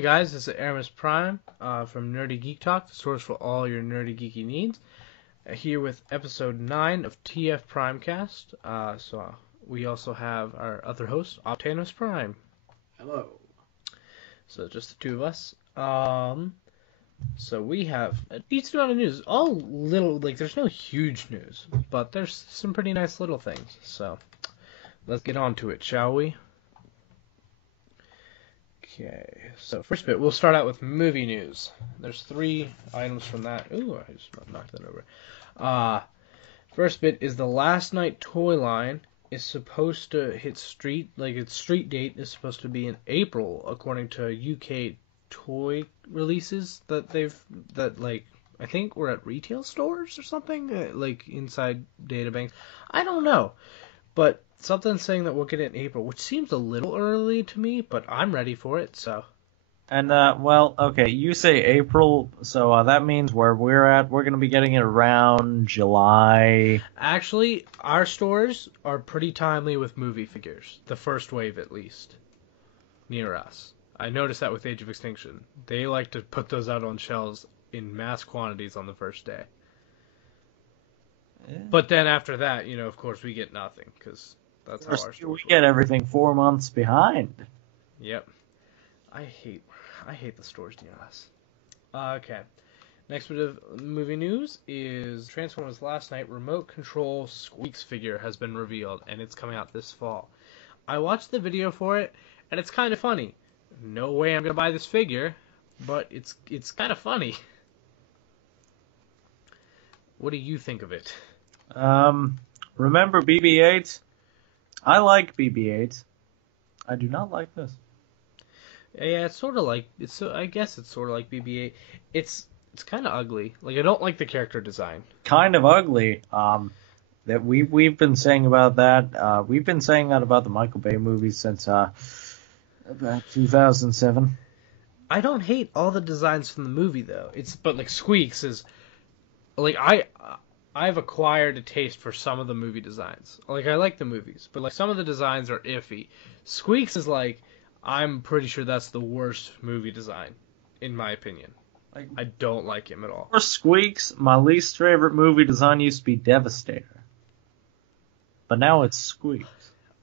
Hey guys, this is Erimus Prime from Nerdy Geek Talk, the source for all your nerdy geeky needs. Here with episode 9 of TFPrimecast. So we also have our other host, Optanimus Prime. Hello. So just the two of us. So we have a decent amount of news. All little, there's no huge news, but there's some pretty nice little things. So let's get on to it, shall we? Okay, so first bit, we'll start out with movie news. There's 3 items from that. Ooh, I just knocked that over. First bit is the Last Night toy line is supposed to hit its street date is supposed to be in April, according to UK toy releases that I think were at retail stores or something, inside databanks. I don't know, but something's saying that we'll get it in April, which seems a little early to me, but I'm ready for it, so. And, okay, you say April, so that means where we're going to be getting it around July. Actually, our stores are pretty timely with movie figures, the first wave at least, near us. I noticed that with Age of Extinction. They like to put those out on shelves in mass quantities on the first day. Yeah. But then after that, of course, we get nothing, because that's how our stores we get everything 4 months behind. Yep. I hate the stores near us. Okay. Next bit of movie news is Transformers Last Night remote control Squeaks figure has been revealed, and it's coming out this fall. I watched the video for it, and it's kind of funny. No way I'm going to buy this figure, but it's kind of funny. What do you think of it? Remember BB-8? I like BB-8. I do not like this. Yeah, it's sort of like I guess it's sort of like BB-8. It's kind of ugly. I don't like the character design. Kind of ugly. That we've been saying about that. We've been saying that about the Michael Bay movies since about 2007. I don't hate all the designs from the movie though. But Squeaks is I've acquired a taste for some of the movie designs. I like the movies, but some of the designs are iffy. Squeaks is I'm pretty sure that's the worst movie design, in my opinion. I don't like him at all. For Squeaks, my least favorite movie design used to be Devastator. But now it's Squeaks.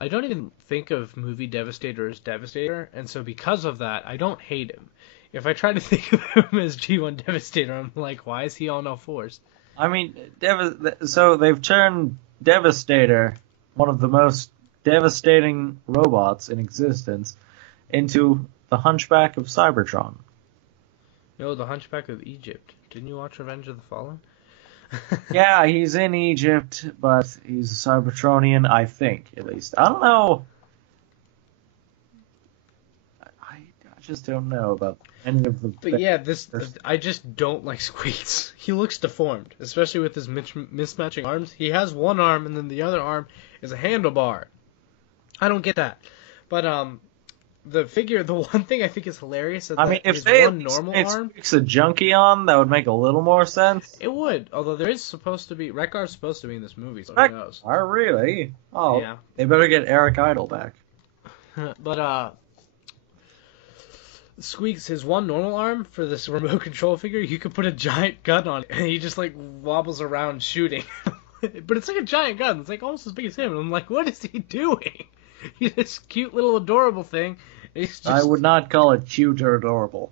I don't even think of movie Devastator as Devastator, and so because of that, I don't hate him. If I try to think of him as G1 Devastator, I'm like, why is he on all fours? I mean, so they've turned Devastator, one of the most devastating robots in existence, into the Hunchback of Cybertron. No, the Hunchback of Egypt. Didn't you watch Revenge of the Fallen? Yeah, he's in Egypt, but he's a Cybertronian, I think, at least. I don't know. I just don't know about any of the... But yeah, I just don't like Squeaks. He looks deformed, especially with his mismatching arms. He has one arm, and then the other arm is a handlebar. I don't get that. But, the one thing I think is hilarious is that if one normal arm. It's a Junkion, that would make a little more sense. It would, although there is supposed to be Wreck-Gar's supposed to be in this movie, so who knows? Really? Oh, yeah. They better get Eric Idle back. But Squeaks, his one normal arm for this remote control figure, you could put a giant gun on it, and he just wobbles around shooting. But it's like a giant gun. It's almost as big as him. And I'm like, what is he doing? He's this cute little adorable thing. I would not call it cute or adorable.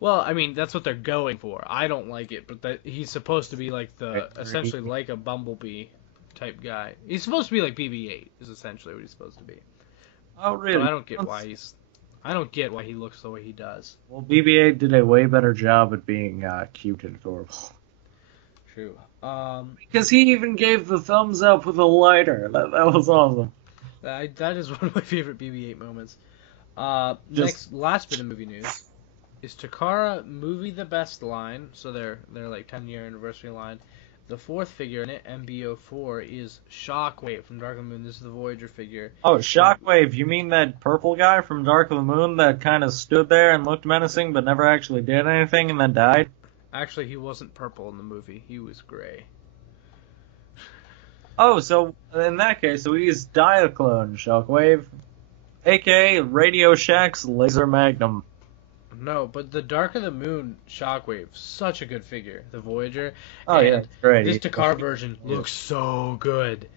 Well, I mean, that's what they're going for. I don't like it, but he's supposed to be essentially like a Bumblebee type guy. He's supposed to be like BB-8 is essentially what he's supposed to be. Oh, really? So I don't get why he looks the way he does. Well, BB-8 did a way better job at being cute and adorable. True. Because he even gave the thumbs up with a lighter. That was awesome. That is one of my favorite BB-8 moments. Last bit of movie news is Takara Movie the Best line, so their 10-year anniversary line. The 4th figure in it, MB04, is Shockwave from Dark of the Moon. This is the Voyager figure. Oh, Shockwave, you mean that purple guy from Dark of the Moon that kind of stood there and looked menacing but never actually did anything and then died? Actually, he wasn't purple in the movie. He was gray. Oh, so in that case, he's Diaclone Shockwave, a.k.a. Radio Shack's Laser Magnum. No, but the Dark of the Moon Shockwave, such a good figure. The Voyager. Oh and yeah, it's great. this Takara version looks so good.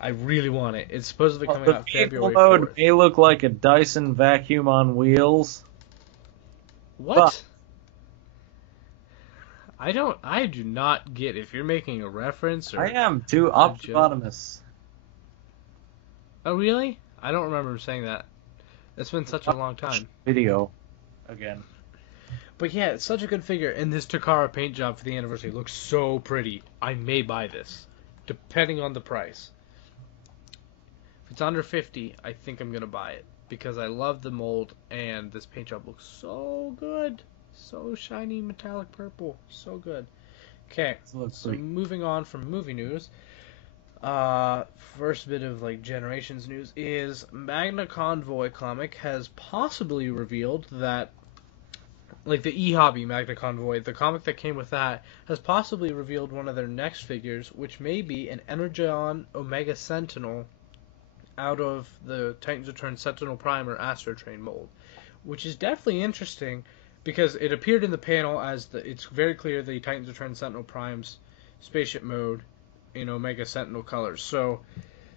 I really want it. It's supposedly coming The out vehicle February mode 4th. may look like a Dyson vacuum on wheels. What? I do not get if you're making a reference or... I am to Optanimus. Oh, really? I don't remember him saying that. It's been such a long time. Video. Again. But yeah, it's such a good figure, and this Takara paint job for the anniversary looks so pretty. I may buy this, depending on the price. If it's under 50, I think I'm gonna buy it because I love the mold, and this paint job looks so good, so shiny, metallic purple, so good. Okay, so moving on from movie news. First bit of like Generations news is Magna Convoy comic has possibly revealed that, like the eHobby Magna Convoy, the comic that came with that, has possibly revealed one of their next figures, which may be an Energon Omega Sentinel out of the Titans Return Sentinel Prime or Astro Train mold, which is definitely interesting because it appeared in the panel as it's very clear the Titans Return Sentinel Prime's spaceship mode in Omega Sentinel colors. So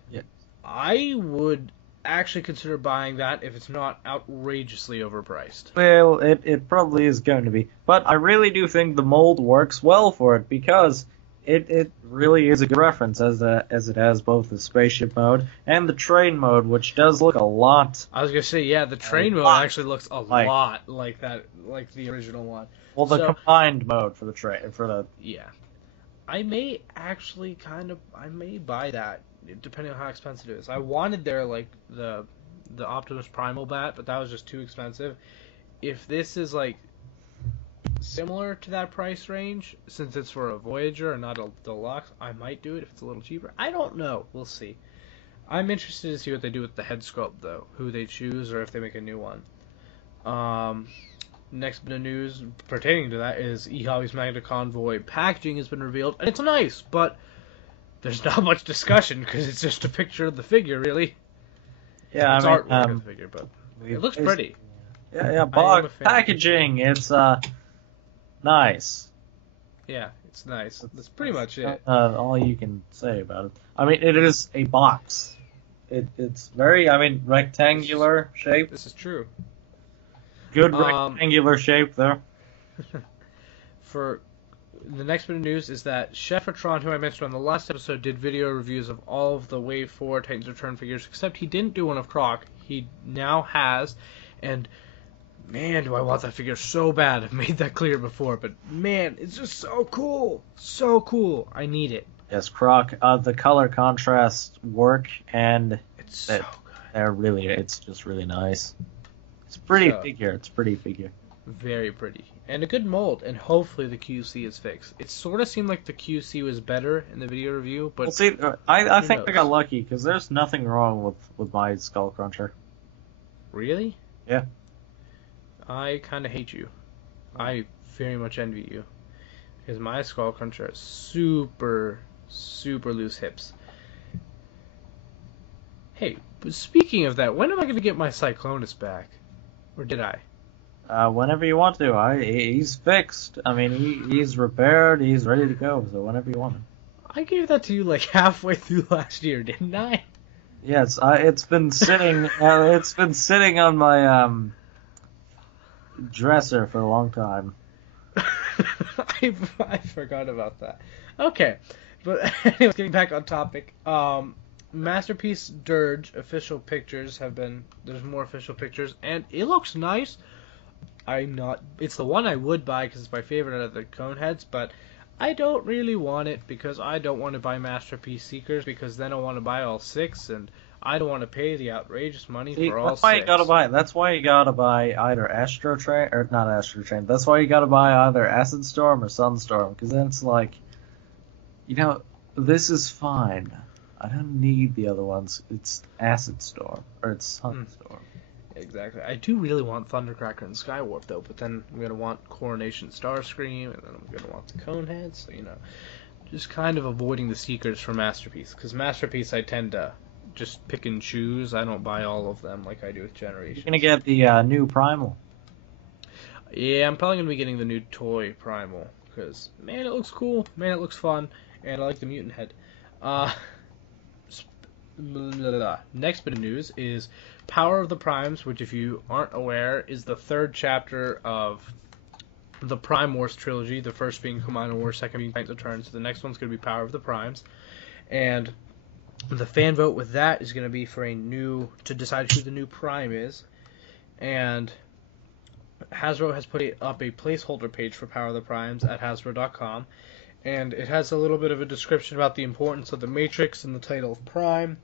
yeah, I would actually consider buying that if it's not outrageously overpriced. Well, it probably is going to be. But I really do think the mold works well for it because it really is a good reference as it has both the spaceship mode and the train mode, which does look a lot. I was gonna say, yeah, the train mode actually looks a lot like that, like the original one. Well, the combined mode for the train Yeah, I may actually I may buy that depending on how expensive it is. I wanted the Optimus Primal bat, but that was just too expensive. If this is like similar to that price range, since it's for a Voyager and not a deluxe, I might do it if it's a little cheaper. I don't know. We'll see. I'm interested to see what they do with the head sculpt, though. Who they choose, or if they make a new one. Next bit of news pertaining to that is eHobby's Magna Convoy packaging has been revealed, and it's nice, but there's not much discussion because it's just a picture of the figure, really. Yeah, it's artwork of the figure, but it looks pretty. Yeah, box packaging. It's nice. Yeah, it's nice. That's pretty much it. All you can say about it. I mean, it is a box. It's very, rectangular shape. This is true. Good rectangular shape there. For the next bit of news is that Chefatron, who I mentioned on the last episode, did video reviews of all of the Wave 4 Titans Return figures, except he didn't do one of Croc. He now has, and man, do I want that figure so bad. I've made that clear before, but man, it's just so cool. So cool. I need it. Yes, Croc. The color contrasts work, and it's so good. It's just really nice. It's a pretty figure. It's a pretty figure. Very pretty. And a good mold, and hopefully the QC is fixed. It sort of seemed like the QC was better in the video review, but... Well, see, I think I got lucky, because there's nothing wrong with my Skull Cruncher. Really? Yeah. I kind of hate you. I very much envy you. Because my Skull Cruncher has super, super loose hips. Hey, but speaking of that, when am I going to get my Cyclonus back? Or did I? Whenever you want to. He's fixed. I mean, he's repaired. He's ready to go. So whenever you want him. I gave that to you like halfway through last year, didn't I? Yes, it's been sitting. It's been sitting on my dresser for a long time. I forgot about that. Okay, but anyways, getting back on topic. Masterpiece Dirge official pictures there's more official pictures, and it looks nice. It's the one I would buy because it's my favorite out of the Coneheads, but I don't really want it because I don't want to buy Masterpiece Seekers because then I want to buy all 6, and I don't want to pay the outrageous money for all 6. That's why you gotta buy. That's why you gotta buy either Astro Train or not Astro Train. That's why you gotta buy either Acid Storm or Sunstorm, because then it's like, this is fine. I don't need the other ones. It's Acid Storm or it's Sunstorm. Exactly. I do really want Thundercracker and Skywarp though, but then I'm gonna want Coronation Starscream, and then I'm gonna want the Coneheads. So just kind of avoiding the Seekers for Masterpiece, because Masterpiece I tend to just pick and choose. I don't buy all of them like I do with Generation. You're gonna get the new Primal. Yeah, I'm probably gonna be getting the new toy Primal because man, it looks cool. Man, it looks fun, and I like the mutant head. Uh, Next bit of news is Power of the Primes, which, if you aren't aware, is the third chapter of the Prime Wars trilogy. The first being Commando Wars, second being Titans Return. So the next one's going to be Power of the Primes, and the fan vote with that is going to be for to decide who the new Prime is, and Hasbro has put up a placeholder page for Power of the Primes at Hasbro.com, and it has a little bit of a description about the importance of the Matrix and the title of Prime,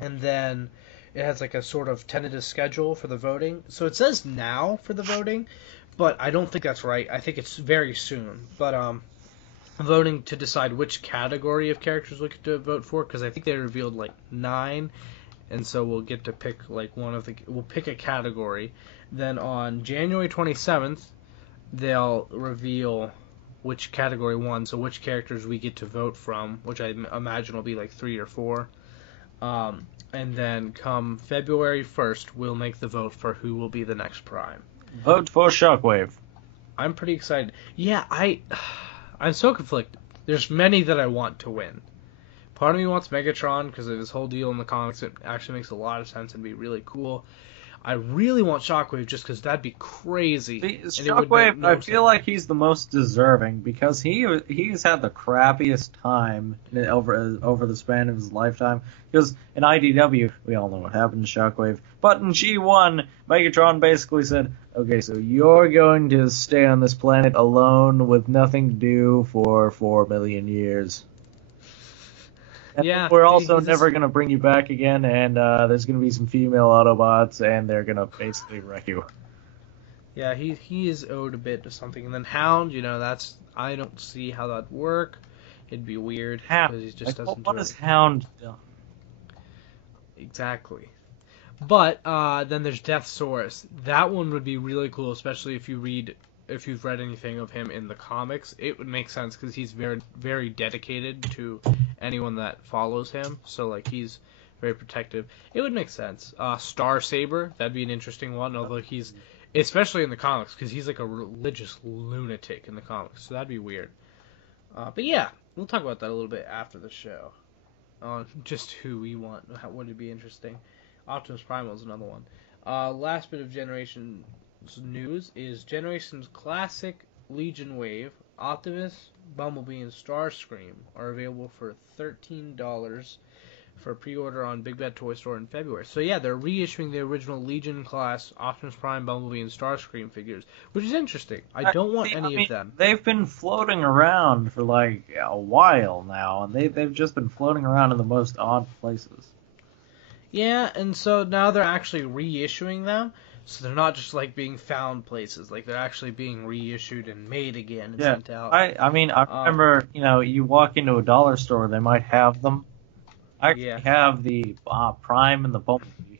and then it has like a sort of tentative schedule for the voting. So it says now for the voting, but I don't think that's right. I think it's very soon. But voting to decide which category of characters we get to vote for, because I think they revealed like 9, and so we'll get to pick like we'll pick a category. Then on January 27th, they'll reveal which category won, so which characters we get to vote from, which I imagine will be like 3 or 4. And then come February 1st, we'll make the vote for who will be the next Prime. Vote for Shockwave. I'm pretty excited. Yeah, I'm so conflicted. There's many that I want to win. Part of me wants Megatron because of his whole deal in the comics. It actually makes a lot of sense and be really cool. I really want Shockwave just because that'd be crazy. Shockwave, I feel like he's the most deserving because he's had the crappiest time over the span of his lifetime. Because in IDW, we all know what happened to Shockwave. But in G1, Megatron basically said, okay, so you're going to stay on this planet alone with nothing to do for 4 million years. And yeah, we're also never going to bring you back again, and there's going to be some female Autobots, and they're going to basically wreck you. Yeah, he is owed a bit to something. And then Hound, I don't see how that'd work. It'd be weird because he just doesn't. What has Hound done? Exactly. But then there's Deathsaurus. That one would be really cool, especially if you've read anything of him in the comics. It would make sense because he's very, very dedicated to anyone that follows him. So like he's very protective. It would make sense. Star Saber, that'd be an interesting one. Although he's, especially in the comics, because he's like a religious lunatic in the comics. So that'd be weird. But yeah, we'll talk about that a little bit after the show. Just who we want. What would be interesting. Optimus Primal is another one. Last bit of Generations news is Generations Classic Legion Wave, Optimus, Bumblebee, and Starscream are available for $13 for pre-order on Big Bad Toy Store in February. So yeah, they're reissuing the original Legion class Optimus Prime, Bumblebee, and Starscream figures, which is interesting. I don't want any of them. They've been floating around for like a while now, and they've just been floating around in the most odd places. Yeah, and so now they're actually reissuing them, so they're not just like being found places, like they're actually being reissued and made again and sent out. I remember, you walk into a dollar store, they might have them. I actually have the Prime and the Bumblebee.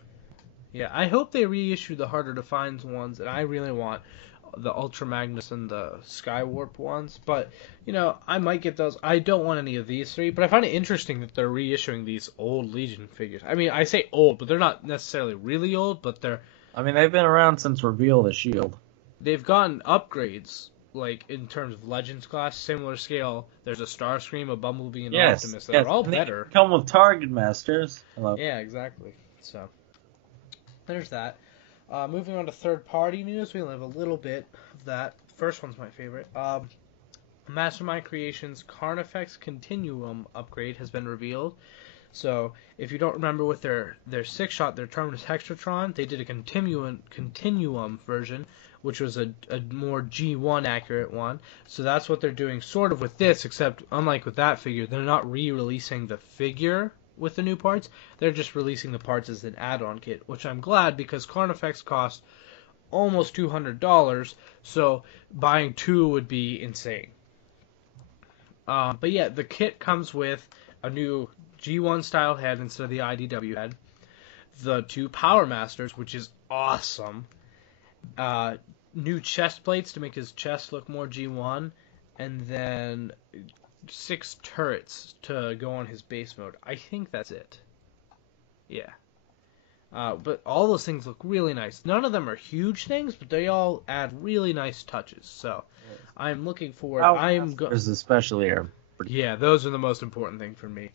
Yeah, I hope they reissue the harder to find ones, and I really want the Ultra Magnus and the Skywarp ones, but I might get those. I don't want any of these 3, but I find it interesting that they're reissuing these old Legion figures. I mean, I say old, but they're not necessarily really old, but they've been around since Reveal the Shield. They've gotten upgrades, like in terms of Legends class, similar scale. There's a Starscream, a Bumblebee, and an Optimus. They're all better. They come with Target Masters. Hello. Yeah, exactly. So there's that. Moving on to third-party news, we only have a little bit of that. First one's my favorite. Mastermind Creations Carnifex Continuum upgrade has been revealed. So, if you don't remember with their 6-shot, their Terminus Hexatron, they did a Continuum version, which was a more G1 accurate one. So that's what they're doing sort of with this, except unlike with that figure, they're not re-releasing the figure with the new parts. They're just releasing the parts as an add-on kit, which I'm glad because Carnifex cost almost $200, so buying 2 would be insane. But yeah, the kit comes with a new G1 style head instead of the IDW head, the 2 Power Masters, which is awesome, new chest plates to make his chest look more G1, and then 6 turrets to go on his base mode. I think that's it. Yeah. But all those things look really nice. None of them are huge things, but they all add really nice touches. So I'm looking forward. Especially are Yeah, those are the most important thing for me.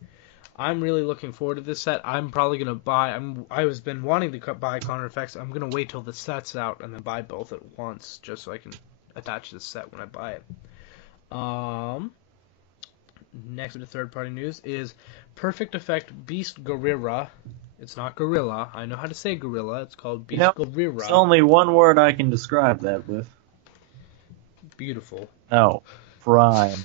I'm really looking forward to this set. I'm probably gonna buy. I've been wanting to buy Connor Effects. I'm gonna wait till the set's out and then buy both at once, just so I can attach the set when I buy it. Next to the third-party news is Perfect Effect Beast Gorilla. It's not Gorilla. I know how to say Gorilla. It's called Beast Gorilla. It's only one word I can describe that with. Beautiful. Oh, Prime.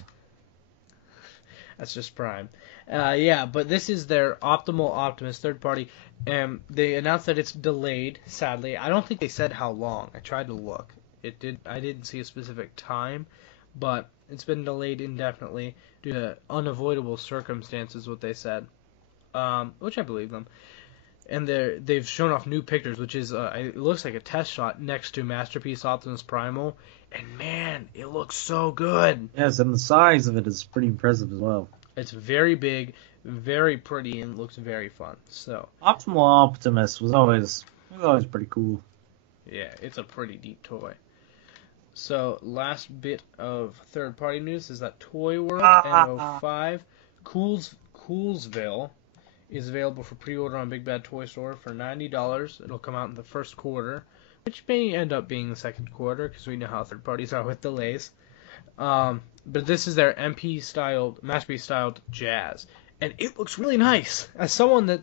That's just Prime. Yeah, but this is their Optimal Optimus third party. They announced that it's delayed, sadly. I don't think they said how long. I tried to look. I didn't see a specific time, but it's been delayed indefinitely due to unavoidable circumstances, what they said. Which I believe them. And they've shown off new pictures, which is, it looks like a test shot next to Masterpiece Optimus Primal. And man, it looks so good. Yes, and the size of it is pretty impressive as well. It's very big, very pretty, and looks very fun. So Optimal Optimus was always pretty cool. Yeah, it's a pretty neat toy. So last bit of third-party news is that Toy World NO5 Coolsville is available for pre-order on Big Bad Toy Store for $90. It'll come out in the first quarter, which may end up being the second quarter because we know how third parties are with delays. But this is their MP-styled, Masterpiece-styled Jazz, and it looks really nice. As someone that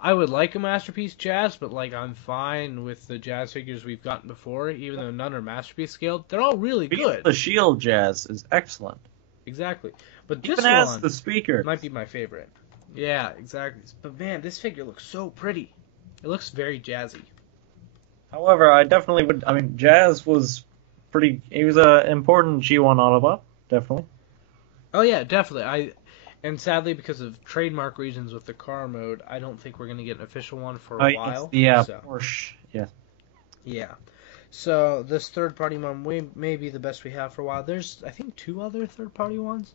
I would like a Masterpiece Jazz, but I'm fine with the Jazz figures we've gotten before, even though none are Masterpiece scaled. They're all really good. The Shield Jazz is excellent. Exactly, but this one has the speaker. Might be my favorite. Yeah, exactly. But man, this figure looks so pretty. It looks very jazzy. However, I definitely would. I mean, Jazz was pretty. He was an important G1 Autobot, definitely. Oh yeah, definitely. And sadly, because of trademark reasons with the car mode, I don't think we're going to get an official one for a while. It's the Porsche, yeah. Yeah. So this third-party one may be the best we have for a while. There's, I think, 2 other third-party ones.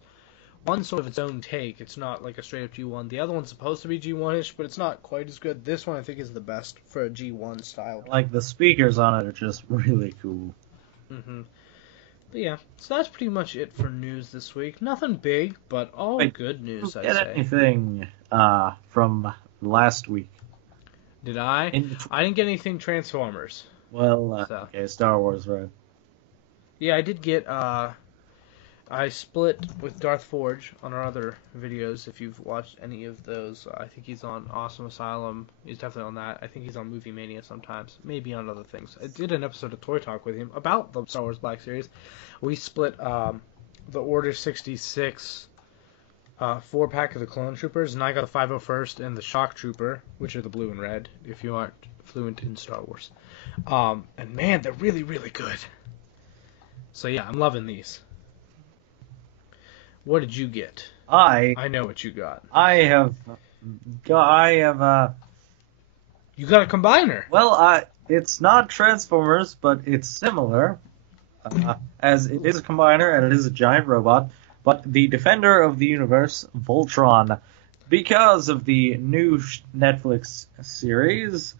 One's sort of its own take. It's not like a straight-up G1. The other one's supposed to be G1-ish, but it's not quite as good. This one, I think, is the best for a G1 style. Like, the speakers on it are just really cool. Mm-hmm. But yeah, so that's pretty much it for news this week. Nothing big, but all good news, I'd say. Get anything from last week? Did I? I didn't get anything Transformers. Well, okay, Star Wars, right. Yeah, I did get, I split with Darth Forge on our other videos. If you've watched any of those, I think he's on Awesome Asylum. He's definitely on that. I think he's on Movie Mania sometimes. Maybe on other things. I did an episode of Toy Talk with him about the Star Wars Black Series. We split the Order 66 4-pack of the Clone Troopers, and I got the 501st and the Shock Trooper, which are the blue and red, if you aren't fluent in Star Wars. And man, they're really, really good. So yeah, I'm loving these. What did you get? I know what you got. I have. You got a combiner. Well, it's not Transformers, but it's similar, as it is a combiner and it is a giant robot. But the Defender of the Universe, Voltron, because of the new Netflix series,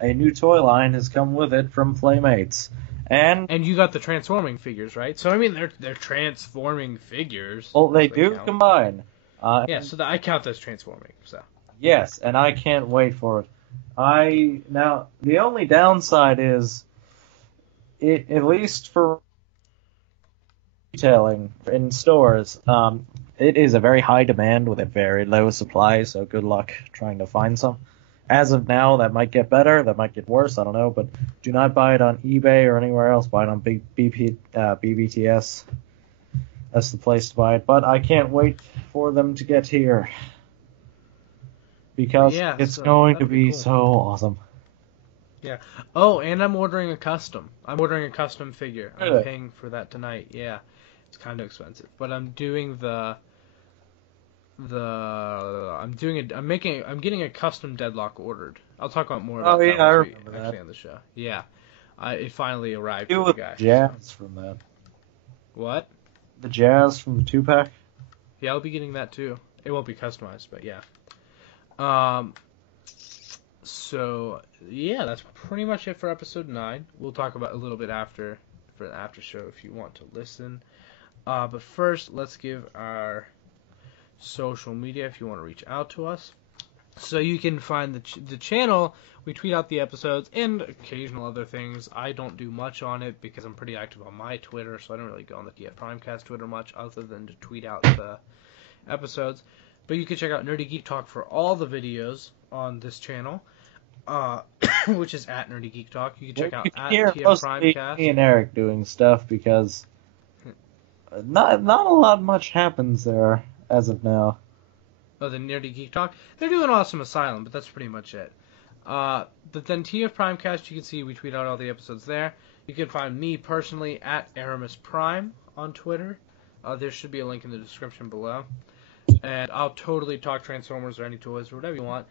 a new toy line has come with it from Playmates. And you got the transforming figures, right? So I mean, they're transforming figures. Well, they do combine. Yeah, so I count as transforming. So yes, and I can't wait for it. Now the only downside is, at least for retailing in stores, it is a very high demand with a very low supply. So good luck trying to find some. As of now, that might get better, that might get worse, I don't know, but do not buy it on eBay or anywhere else. Buy it on BBTS. That's the place to buy it. But I can't wait for them to get here, because it's going to be so awesome. Yeah. Oh, and I'm ordering a custom. I'm ordering a custom figure. Really? I'm paying for that tonight. Yeah. It's kind of expensive, but I'm doing I'm getting a custom Deadlock ordered. I'll talk about more about that I remember that. On the show. Yeah. It finally arrived Do for the guy. Jazz from that. What? The Jazz from the 2-pack? Yeah, I'll be getting that too. It won't be customized, but yeah. So yeah, that's pretty much it for episode 9. We'll talk about a little bit after for the after show if you want to listen. But first, let's give our social media if you want to reach out to us. So you can find the channel. We tweet out the episodes and occasional other things. I don't do much on it because I'm pretty active on my Twitter, so I don't really go on the TFPrimecast Twitter much other than to tweet out the episodes. But you can check out Nerdy Geek Talk for all the videos on this channel, which is at Nerdy Geek Talk. You can check out at TFPrimecast. Me and Eric doing stuff because not a lot much happens there as of now. Oh, the Nerdy Geek Talk? They're doing Awesome Asylum, but that's pretty much it. But then TFPrimecast, you can see we tweet out all the episodes there. You can find me personally at Erimus Prime on Twitter. There should be a link in the description below. And I'll totally talk Transformers or any toys or whatever you want,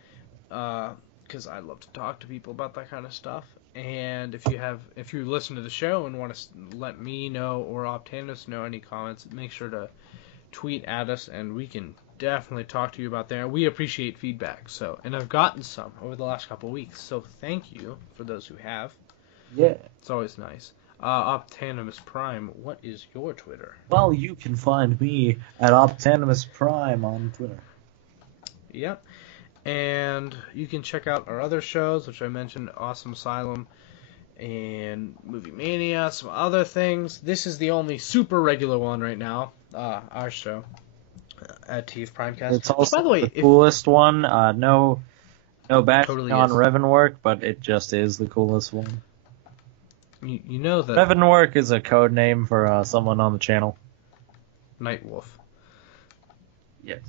because I love to talk to people about that kind of stuff. And if you listen to the show and want to let me know or Optanimus know any comments, make sure to tweet at us, and we can definitely talk to you about there. We appreciate feedback. And I've gotten some over the last couple of weeks, so thank you for those who have. Yeah. It's always nice. Optanimus Prime, what is your Twitter? Well, you can find me at Optanimus Prime on Twitter. Yep. And you can check out our other shows, which I mentioned, Awesome Asylum and Movie Mania, some other things. This is the only super regular one right now, our show at TFPrimecast. It's also by the way, coolest one. No bashing totally on is. Revenwork, but it just is the coolest one. You know that Revenwork is a code name for someone on the channel. NightWolf. Yes.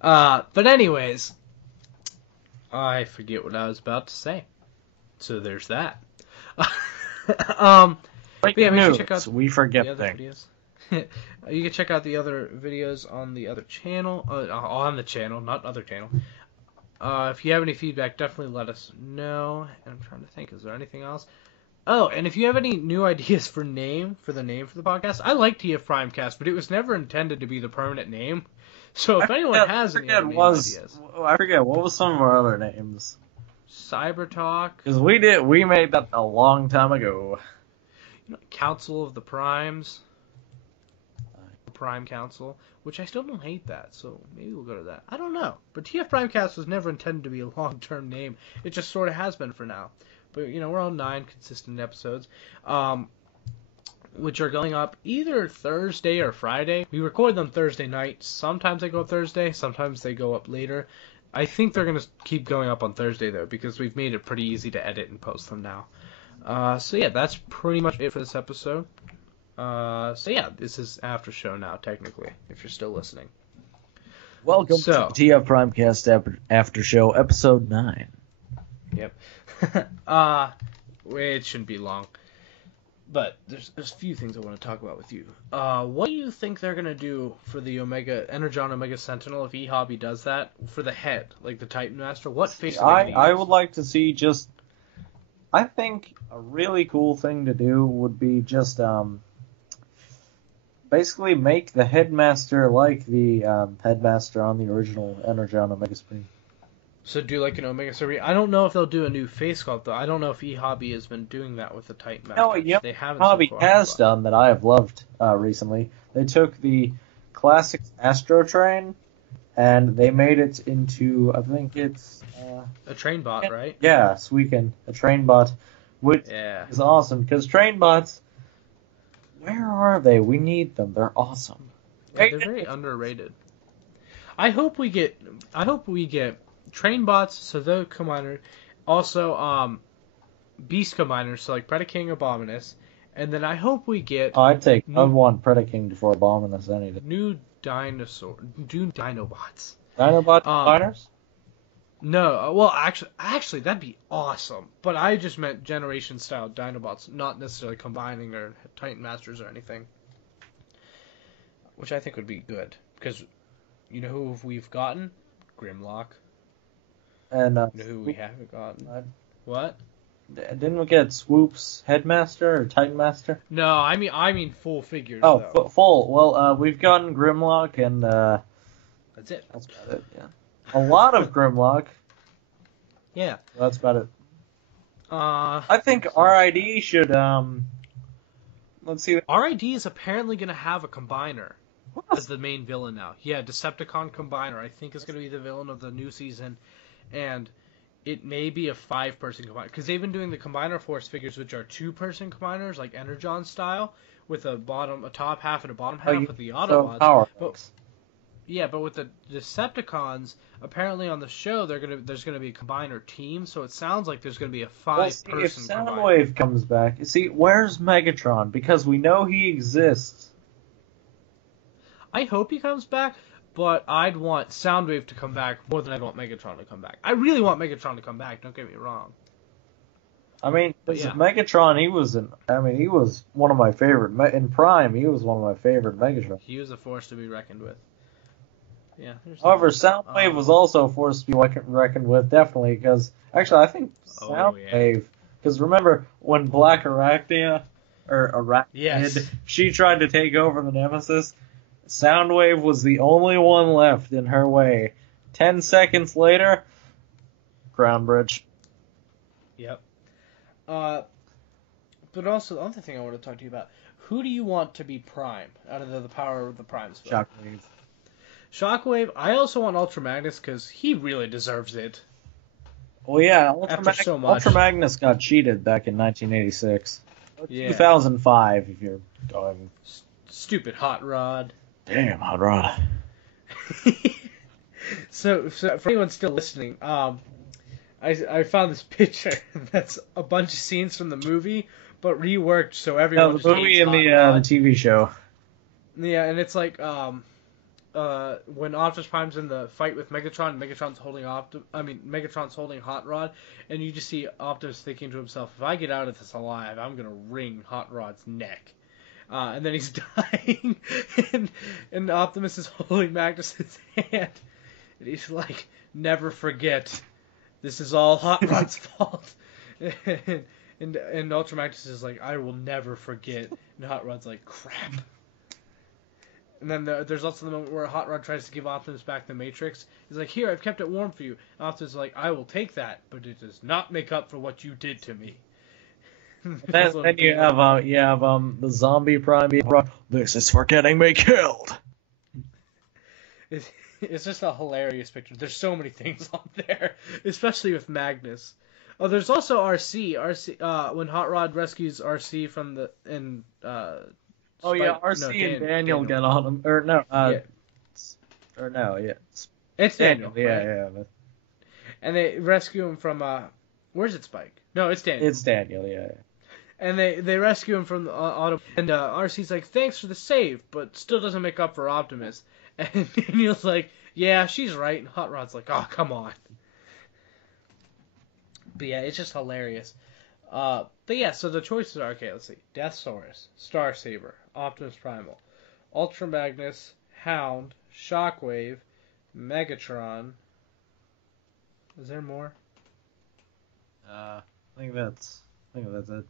But anyways, I forget what I was about to say. So there's that. Breaking news. Check out we forget the other things. videos. You can check out the other videos on the other channel. On the channel, not other channel. If you have any feedback, definitely let us know. And I'm trying to think, is there anything else? Oh, and if you have any new ideas for the name for the podcast, I like TFPrimecast, but it was never intended to be the permanent name. So if anyone has any ideas, I forget what was some of our other names. Cyber Talk, Because we made that a long time ago. Council of the Primes, Prime Council, which I still don't hate that. So maybe we'll go to that. I don't know, but TFPrimecast was never intended to be a long-term name. It just sort of has been for now. But, we're on 9 consistent episodes, which are going up either Thursday or Friday. We record them Thursday night. Sometimes they go up Thursday. Sometimes they go up later. I think they're going to keep going up on Thursday, though, because we've made it pretty easy to edit and post them now. So, yeah, that's pretty much it for this episode. This is after show now, technically, if you're still listening. Welcome to TFPrimecast After Show, Episode 9. Yep. It shouldn't be long. But there's a few things I want to talk about with you. What do you think they're going to do for the Energon Omega Sentinel if E-Hobby does that? For the head, like the Titan Master? What face are they I would like to see just... I think a really cool thing to do would be just basically make the headmaster like the headmaster on the original Energon Omega Supreme. So do like an Omega Supreme. I don't know if they'll do a new face sculpt, though. I don't know if E-Hobby has been doing that with the Titan Master. No, yep. They haven't. E-Hobby has done that I have loved recently. They took the classic Astro Train and they made it into, I think it's... a train bot, right? Yeah, Suiken, a train bot, which is awesome, because train bots, where are they? We need them. They're awesome. Yeah, they're very underrated. I hope we get train bots, so they'll combiner. Also, beast combiners, so like Predaking, Abominus, and then I hope we get. I want Predaking before Abominus any day. New Dinobots. Dinobot combiners? No, well, actually, that'd be awesome. But I just meant generation-style Dinobots, not necessarily combining or Titan Masters or anything. Which I think would be good, because you know who we've gotten? Grimlock. And you know who we haven't gotten? What? Didn't we get Swoop's Headmaster or Titan Master? No, I mean full figures. Oh, full. Well, we've gotten Grimlock and that's it. That's about it. Yeah. A lot of Grimlock. Yeah. That's about it. I think so- RID should, let's see. RID is apparently going to have a combiner What? as the main villain now. Yeah, Decepticon combiner, I think, is going to be the villain of the new season, and it may be a 5-person combiner, because they've been doing the Combiner Force figures, which are 2-person combiners, like Energon style, with a top half and a bottom half with the Autobots. Power. Yeah, but with the Decepticons, apparently on the show there's gonna be a combiner team, so it sounds like there's gonna be a 5-person if combiner. Soundwave comes back, see, where's Megatron? Because we know he exists. I hope he comes back, but I'd want Soundwave to come back more than I'd want Megatron to come back. I really want Megatron to come back, don't get me wrong. I mean, yeah. Megatron, he was one of my favorite. In Prime, he was one of my favorite Megatron. He was a force to be reckoned with. Yeah. However, Soundwave was also a force to be reckoned with, definitely, because, actually, I think Soundwave, because remember, when Black Arachnia, or Arachnid, yes. she tried to take over the Nemesis, Soundwave was the only one left in her way. 10 seconds later, ground bridge. Yep. But also, the other thing I want to talk to you about, who do you want to be Prime, out of the Power of the Primes film? Shockwave. Shockwave, I also want Ultra Magnus, because he really deserves it. Well, yeah, so much. Ultra Magnus got cheated back in 1986. Yeah. 2005, if you're going. Stupid Hot Rod. Damn, Hot Rod. So for anyone still listening, I found this picture that's a bunch of scenes from the movie, but reworked so everyone. No, the movie and the TV show. Yeah, and it's like when Optimus Prime's in the fight with Megatron, Megatron's holding Hot Rod, and you just see Optimus thinking to himself, if I get out of this alive, I'm gonna wring Hot Rod's neck. And then he's dying, and Optimus is holding Magnus's hand, and he's like, never forget, this is all Hot Rod's fault. And Ultra Magnus is like, I will never forget, and Hot Rod's like, crap. And then there's also the moment where Hot Rod tries to give Optimus back the Matrix. He's like, here, I've kept it warm for you. And Optimus is like, I will take that, but it does not make up for what you did to me. Then you have the zombie Prime. This is for getting me killed. It's just a hilarious picture. There's so many things on there, especially with Magnus. Oh, there's also RC. When Hot Rod rescues RC from the RC and Daniel get on him. Or no, It's Daniel. Yeah. And they rescue him from where's it, Spike? No, it's Daniel. It's Daniel, yeah. And they rescue him from the auto. And RC's like, thanks for the save, but still doesn't make up for Optimus. And Daniel's like, yeah, she's right. And Hot Rod's like, oh, come on. But yeah, it's just hilarious. But yeah, so the choices are, okay, let's see. Deathsaurus, Starsaber, Optimus Primal, Ultra Magnus, Hound, Shockwave, Megatron. Is there more? I think that's it.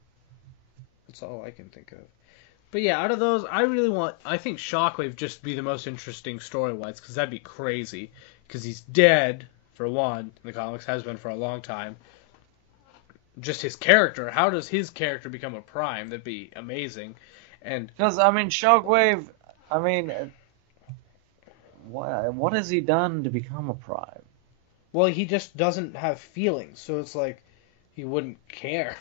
That's all I can think of. But yeah, out of those, I think Shockwave just be the most interesting story-wise, because that'd be crazy. Because he's dead, for one, in the comics, has been for a long time. Just his character, how does his character become a Prime? That'd be amazing. And because, Shockwave, what has he done to become a Prime? Well, he just doesn't have feelings, so it's like he wouldn't care.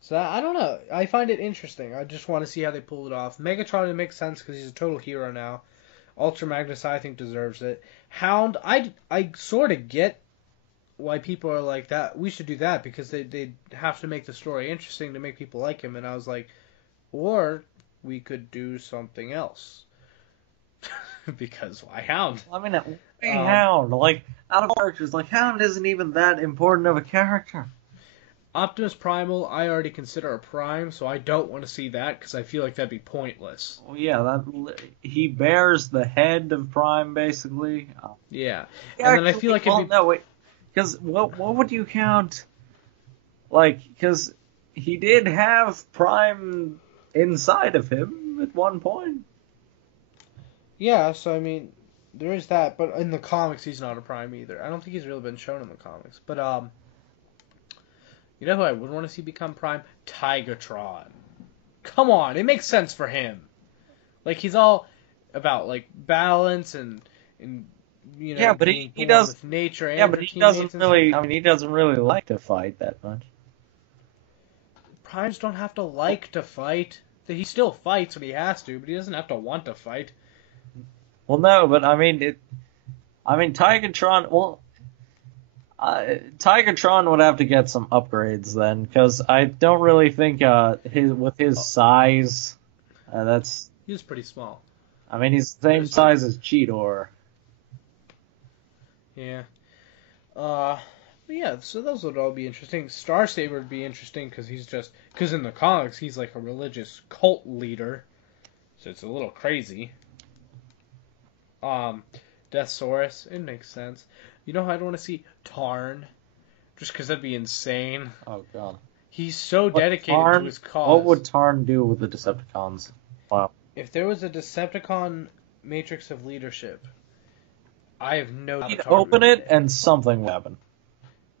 So I don't know. I find it interesting. I just want to see how they pull it off. Megatron, it makes sense because he's a total hero now. Ultra Magnus, I think, deserves it. Hound, I sort of get why people are like that. We should do that because they have to make the story interesting to make people like him. And I was like, or we could do something else. Because why Hound? Hound? Like, out of characters, like, Hound isn't even that important of a character. Optimus Primal, I already consider a Prime, so I don't want to see that because I feel like that'd be pointless. Well, yeah, he bears the head of Prime, basically. Yeah, and then I feel like it'd be... No, wait, because what would you count? Like, because he did have Prime inside of him at one point. Yeah, so there is that, but in the comics he's not a Prime either. I don't think he's really been shown in the comics. But you know who I would want to see become Prime? Tigatron. Come on, it makes sense for him. Like, he's all about like balance and you know, Yeah, but being he born does. with nature and Yeah, but for he teammates doesn't and really. stuff. I mean, he doesn't really like to fight that much. Primes don't have to like to fight. He still fights when he has to, but he doesn't have to want to fight. Well, no, but I mean, Tigatron. Well, Tigatron would have to get some upgrades then, because I don't really think his size, that's. He's pretty small. I mean, he's the same size as Cheetor. Yeah. But yeah, so those would all be interesting. Star Saber would be interesting because because in the comics he's like a religious cult leader, so it's a little crazy. Deathsaurus, it makes sense. You know, I'd want to see Tarn, just because that'd be insane. Oh god. He's so dedicated to his cause. What would Tarn do with the Decepticons? Wow. If there was a Decepticon Matrix of Leadership, I have no doubt. He'd open it and something would happen.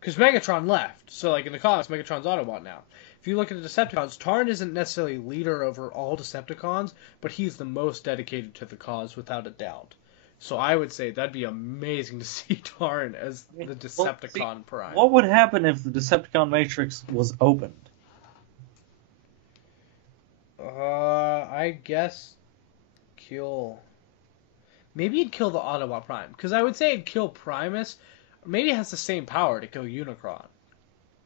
Because Megatron left, so like in the comics, Megatron's Autobot now. If you look at the Decepticons, Tarn isn't necessarily leader over all Decepticons, but he's the most dedicated to the cause without a doubt. So I would say that'd be amazing to see Tarn as the Decepticon Prime. What would happen if the Decepticon Matrix was opened? I guess kill. Maybe it'd kill the Autobot Prime, because I would say it'd kill Primus. Maybe it has the same power to kill Unicron,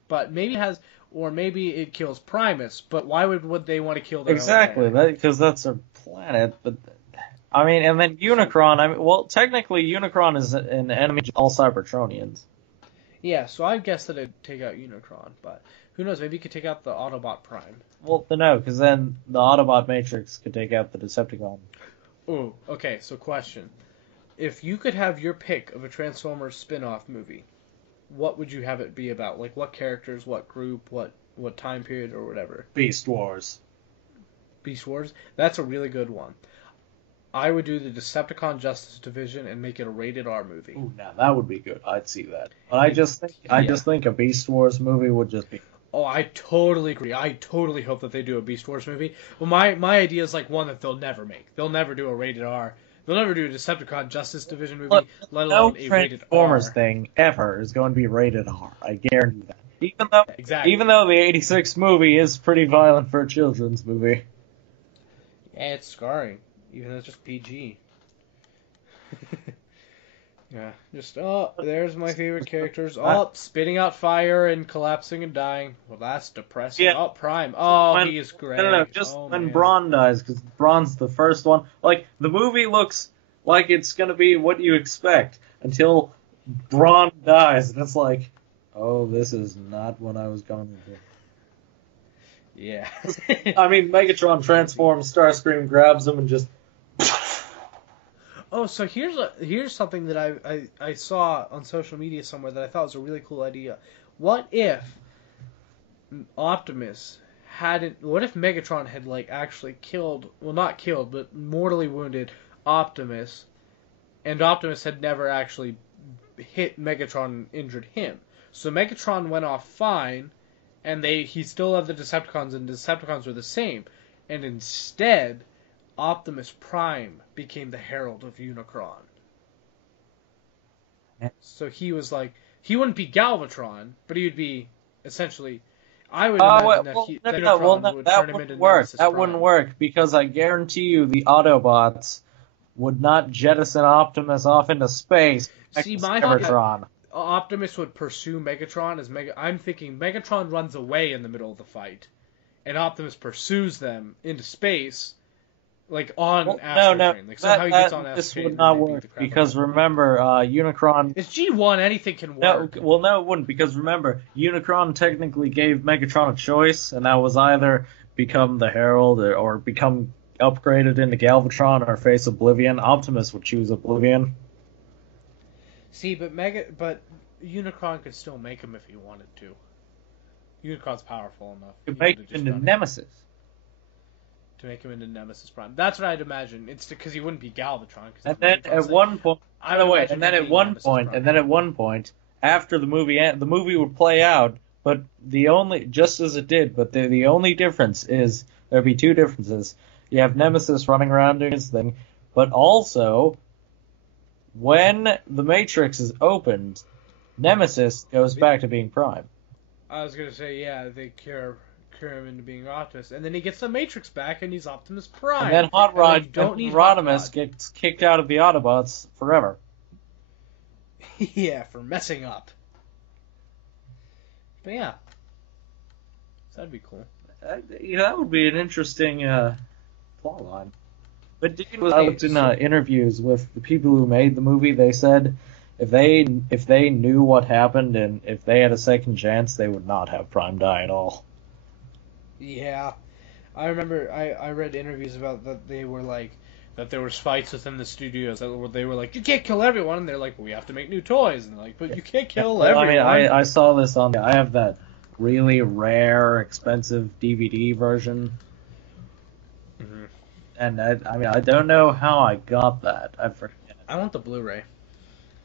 but maybe it has, or maybe it kills Primus. But why would they want to kill their Exactly, because that's a planet. But I mean, and then Unicron. I mean, well, technically Unicron is an enemy of all Cybertronians. Yeah, so I guess that it'd take out Unicron, but who knows? Maybe it could take out the Autobot Prime. Well, no, because then the Autobot Matrix could take out the Decepticon. Ooh, okay. So question: if you could have your pick of a Transformers spin-off movie, what would you have it be about? Like, what characters, what group, what time period, or whatever? Beast Wars. Beast Wars? That's a really good one. I would do the Decepticon Justice Division and make it a rated R movie. Ooh, now that would be good. I'd see that. But I just think a Beast Wars movie would just be. Oh, I totally agree. I totally hope that they do a Beast Wars movie. Well, my idea is like one that they'll never make. They'll never do a rated R. They'll never do a Decepticon Justice Division movie, let alone a rated R. No Transformers thing ever is going to be rated R. I guarantee that. Even though the '86 movie is pretty violent for a children's movie. Yeah, it's scarring, even though it's just PG. Yeah, just, there's my favorite characters. Spitting out fire and collapsing and dying. Well, that's depressing. Yeah. Oh, Prime. Oh, he is great. No, just when Brawn dies, because Brawn's the first one. Like, the movie looks like it's gonna be what you expect until Brawn dies, and it's like, oh, this is not what I was going to do. Yeah. I mean, Megatron transforms, Starscream grabs him, and just... Oh, so here's something that I saw on social media somewhere that I thought was a really cool idea. What if Optimus hadn't? What if Megatron had like actually killed? Well, not killed, but mortally wounded Optimus, and Optimus had never actually hit Megatron and injured him. So Megatron went off fine, and he still had the Decepticons, and the Decepticons were the same, and instead, Optimus Prime became the Herald of Unicron. So he was like, he wouldn't be Galvatron, but he would be essentially. I would imagine that Unicron would turn him into Nemesis Prime. That wouldn't work, because I guarantee you the Autobots would not jettison Optimus off into space. See, my thought, Optimus would pursue Megatron as I'm thinking Megatron runs away in the middle of the fight, and Optimus pursues them into space. Like on Astro Train. Like somehow he gets on Astro this Train. Would not work because remember, Unicron. It's G1. Anything can work. No, it wouldn't because remember, Unicron technically gave Megatron a choice, and that was either become the Herald or become upgraded into Galvatron or face Oblivion. Optimus would choose Oblivion. See, but Unicron could still make him if he wanted to. Unicron's powerful enough. Could make him into Nemesis. to make him into Nemesis Prime. That's what I'd imagine. It's because he wouldn't be Galvatron. And then at one point, and then at one point, after the movie would play out, but the only difference is there'd be two differences. You have Nemesis running around doing his thing, but also when the Matrix is opened, Nemesis goes back to being Prime. I was gonna say, yeah, they cure him into being Optimus, and then he gets the Matrix back, and he's Optimus Prime. And then Rodimus gets kicked out of the Autobots forever. Yeah, for messing up. But yeah, that'd be cool. That would be an interesting plot line. But in interviews with the people who made the movie, they said if they knew what happened and if they had a second chance, they would not have Prime die at all. Yeah, I remember I read interviews about that they were like that there was fights within the studios that they were like, you can't kill everyone, and they're like, well, we have to make new toys, and they're like, but you can't kill everyone. I mean, I saw this I have that really rare, expensive DVD version. Mm-hmm. And I don't know how I got that. I forget. I want the Blu-ray.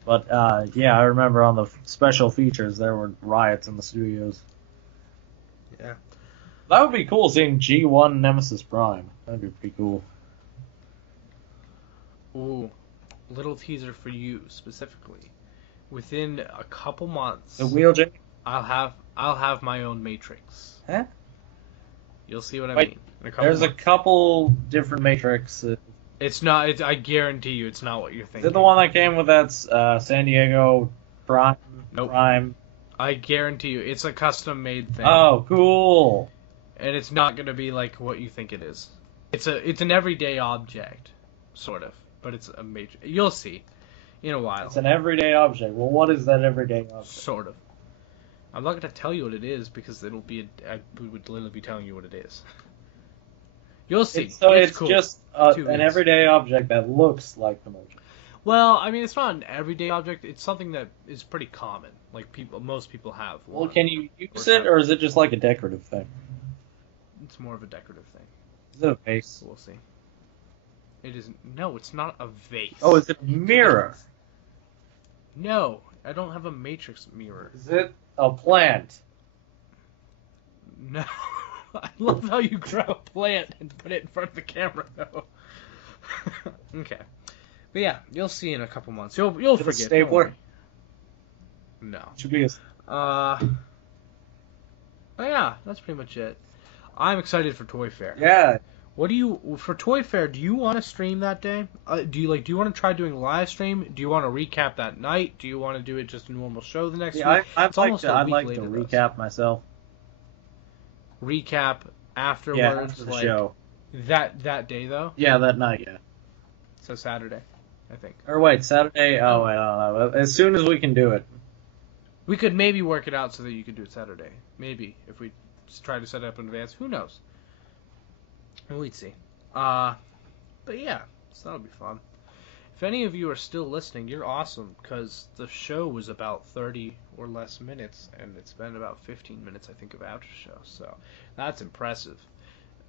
But yeah, I remember on the special features there were riots in the studios. Yeah. That would be cool, seeing G1 Nemesis Prime. That'd be pretty cool. Ooh, little teaser for you specifically. Within a couple months, the Wheeljack. I'll have my own Matrix. Huh? You'll see what I mean. There's a couple different Matrix. It's not. I guarantee you, it's not what you're thinking. Is it the one that came with that San Diego Prime? Nope. Prime. I guarantee you, it's a custom-made thing. Oh, cool. And it's not going to be like what you think it is. It's an everyday object, sort of, but it's a major. You'll see, in a while. It's an everyday object. Well, what is that everyday object? Sort of. I'm not going to tell you what it is because it'll be. We would literally be telling you what it is. You'll see. It's cool. Just an everyday object that looks like the Matrix. Well, I mean, it's not an everyday object. It's something that is pretty common. Like most people have one. Well, can you use it, or is it just like a decorative thing? It's more of a decorative thing. Is it a vase? We'll see. It isn't. No, it's not a vase. Oh, is it a mirror? No, I don't have a Matrix mirror. Is it a plant? No. I love how you grab a plant and put it in front of the camera, though. Okay. But yeah, you'll see in a couple months. You'll forget. Stapler? No. Should be a... But yeah, that's pretty much it. I'm excited for Toy Fair. Yeah. For Toy Fair, do you want to stream that day? Do you want to try doing a live stream? Do you want to recap that night? Do you want to do it just a normal show the next week? I'd like to recap myself. Recap afterwards? Yeah, after the show. That day, though? Yeah, that night, yeah. So Saturday, I think. Or wait, Saturday? Oh, I don't know. As soon as we can do it. We could maybe work it out so that you could do it Saturday. Maybe, if we try to set it up in advance. Who knows? We'd see. But yeah, so that'll be fun. If any of you are still listening, you're awesome, because the show was about 30 or less minutes, and it's been about 15 minutes, I think, of after show, so that's impressive.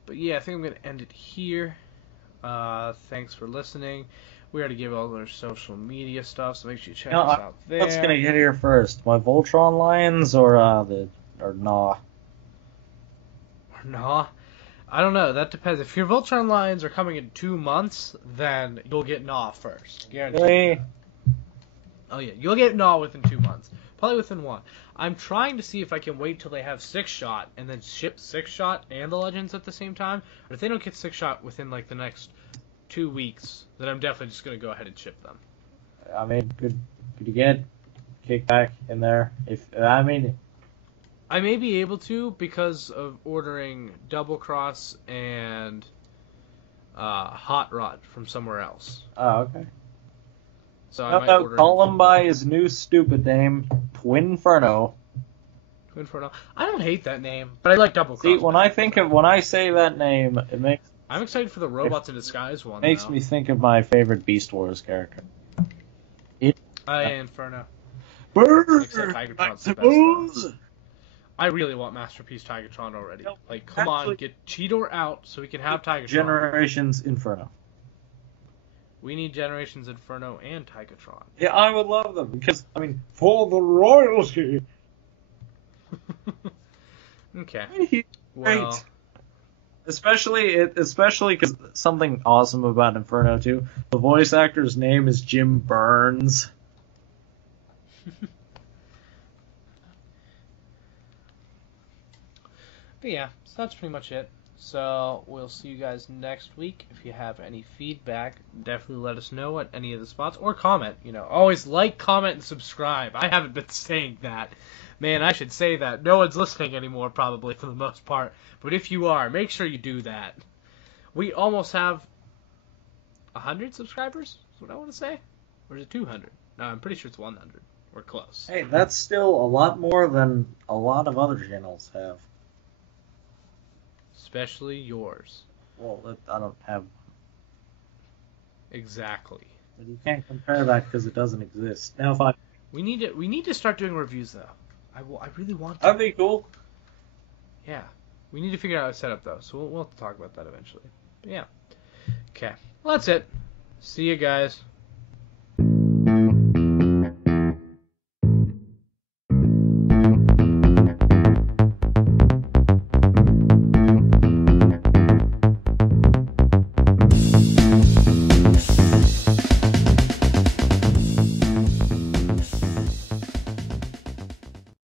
But yeah, I think I'm going to end it here. Thanks for listening. We already gave all our social media stuff, so make sure you check us out there. What's going to get here first? My Voltron Lions or Gnaw? Or Gnaw? I don't know. That depends. If your Voltron Lions are coming in 2 months, then you'll get Gnaw first. Guaranteed. Really? Oh yeah, you'll get Gnaw within 2 months. Probably within 1. I'm trying to see if I can wait till they have 6-shot and then ship 6-shot and the Legends at the same time. But if they don't get 6-shot within like the next 2 weeks, then I'm definitely just going to go ahead and ship them. I mean, could you get Kickback in there? I may be able to because of ordering Double Cross and Hot Rod from somewhere else. Oh, okay. So I might order call him by his new stupid name, Twinferno. Twinferno. I don't hate that name, but I like Double Cross. See, when I say that name, it makes. I'm excited for the Robots in Disguise one. Makes me think of my favorite Beast Wars character. Inferno. Burn! I really want Masterpiece Tigatron already. No, Like, come on, actually- get Cheetor out so we can have Tigatron. Generations Inferno. We need Generations Inferno and Tigatron. Yeah, I would love them because I mean, for the royalty. Okay. He's Well, great. Especially because something awesome about Inferno 2, the voice actor's name is Jim Burns. but yeah, so that's pretty much it. So we'll see you guys next week. If you have any feedback, definitely let us know at any of the spots or comment. Always like, comment, and subscribe. I haven't been saying that. Man, I should say that. No one's listening anymore, probably, for the most part. But if you are, make sure you do that. We almost have 100 subscribers, is what I want to say. Or is it 200? No, I'm pretty sure it's 100. We're close. Hey, that's still a lot more than a lot of other channels have. Especially yours. Well, I don't have. Exactly. But you can't compare that because it doesn't exist. Now, if We need to start doing reviews, though. I really want to. that'd be cool. Yeah. We need to figure out a setup, though, so we'll have to talk about that eventually. But yeah. Okay. Well, that's it. See you guys.